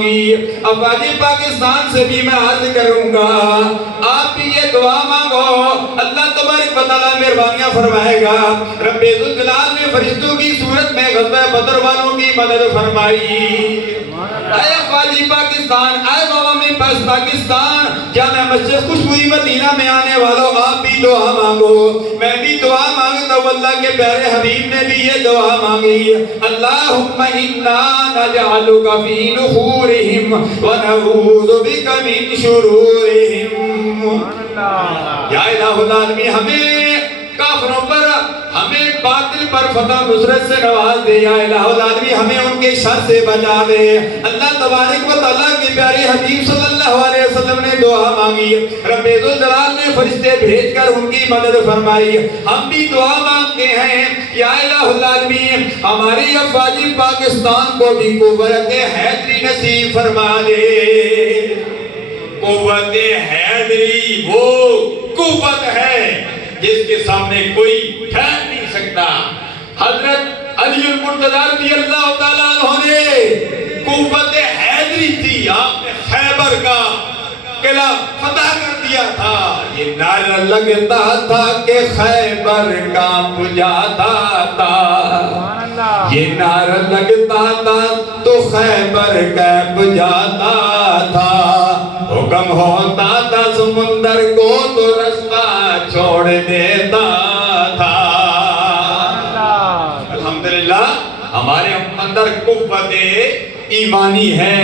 مانگی. افواج پاکستان سے بھی میں عرض کروں گا آپ بھی یہ دعا مانگو, اللہ تبارک و تعالیٰ مہربانیاں فرمائے گا. رب ذوالجلال نے فرشتوں کی صورت میں غزوہ بدر والوں کی مدد فرمائی. اے افواج پاکستان, اے عوامی پاکستان, جامع مسجد خوشبوئی مدینہ میں آنے والوں آپ بھی دعا مانگو. میں بھی دعا مانگتا ہوں, اللہ کے پیارے حبیب نے بھی یہ دعا مانگی. اللہم انا نجعلک فی نحورہم ونعوذ بک من شرورہم. یا الہ العالمین, ہمیں کافروں پر, ہمیں باطل پر فتح نصرت سے نواز دے. یا الہ العالمین, ہمیں ان کے شر سے بچا دے. اللہ تبارک و تعالیٰ کے پیارے حبیب صلی اللہ علیہ وسلم نے دعا مانگی, رب ذوالجلال نے فرشتے بھیج کر ان کی مدد فرمائی. ہم بھی دعا مانگتے ہیں, یا الہ العالمین ہماری افواج پاکستان کو بھی قوت حیدری نصیب فرما دے. قوت حیدری وہ قوت ہے جس کے سامنے کوئی ٹھہر نہیں سکتا. حضرت علی المرتضیٰ رضی اللہ تعالیٰ عنہ نے قوت حیدری تھی, آپ نے خیبر کا قلعہ فتح کر دیا تھا. یہ نعرہ لگتا تھا کہ خیبر کانپ جاتا تھا, یہ نعرہ لگتا تھا تو خیبر کانپ جاتا تھا. حکم ہوتا تھا سمندر کو تو رستہ چھوڑ دیتا تھا. الحمدللہ ہمارے اندر قوت ایمانی ہے,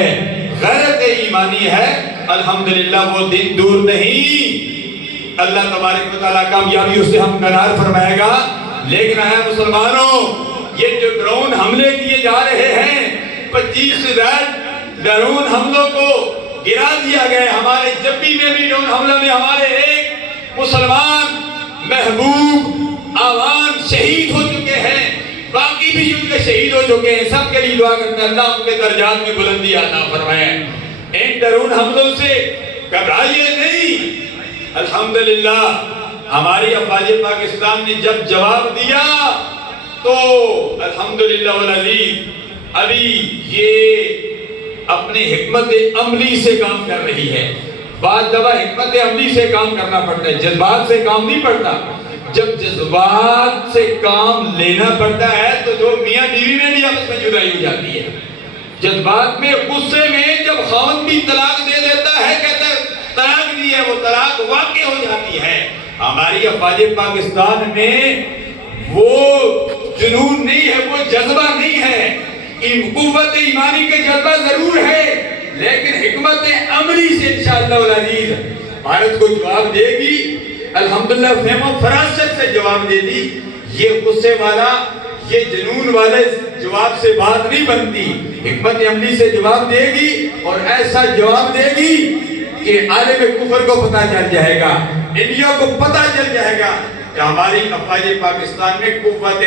غیرت ایمانی ہے. الحمدللہ وہ دن دور نہیں, اللہ تبارک و تعالیٰ کامیابی اس سے ہم کنار فرمائے گا. لیکن اے مسلمانوں, یہ جو ڈرون حملے کیے جا رہے ہیں, 25 ڈرون حملوں کو گرا دیا گیا. ہمارے جبی میں بھی ڈرون حملہ میں ہمارے ایک مسلمان محبوب آوان شہید ہو چکے ہیں, باقی بھی ان کے شہید ہو چکے ہیں. سب کے لیے دعا کرتے ہیں اللہ ان کے درجات میں بلندی عطا فرمائے. ان ڈرون حملوں سے گھبرائیے نہیں. الحمدللہ ہماری افواج پاکستان نے جب جواب دیا تو الحمدللہ والعزیز ابھی یہ اپنے حکمت عملی سے کام کر رہی ہے. بعض دفعہ حکمت عملی سے کام کرنا پڑتا ہے, جذبات سے کام نہیں پڑتا. جب جذبات سے کام لینا پڑتا ہے تو جو میاں بیوی میں بھی آپس میں جدائی ہو جاتی ہے. جذبات میں, غصے میں جب خاوند بھی طلاق دے دیتا ہے, کہتا ہے طلاق دی ہے, وہ طلاق واقع ہو جاتی ہے. ہماری افواج پاکستان میں وہ جنون نہیں ہے, وہ جذبہ نہیں ہے. قوت ایمانی کا جذبہ ضرور ہے, لیکن حکمت عملی سے انشاءاللہ العزیز بھارت کو جواب دے گی. الحمدللہ فہم و فراست سے جواب دے دی. یہ غصے والا, یہ جنون والے جواب سے بات نہیں بنتی. حکمت عملی سے جواب دے گی, اور ایسا جواب دے گی کہ عالم کفر کو پتہ چل جائے گا, انڈیا کو پتہ چل جائے گا کہ ہماری افواج پاکستان میں قوت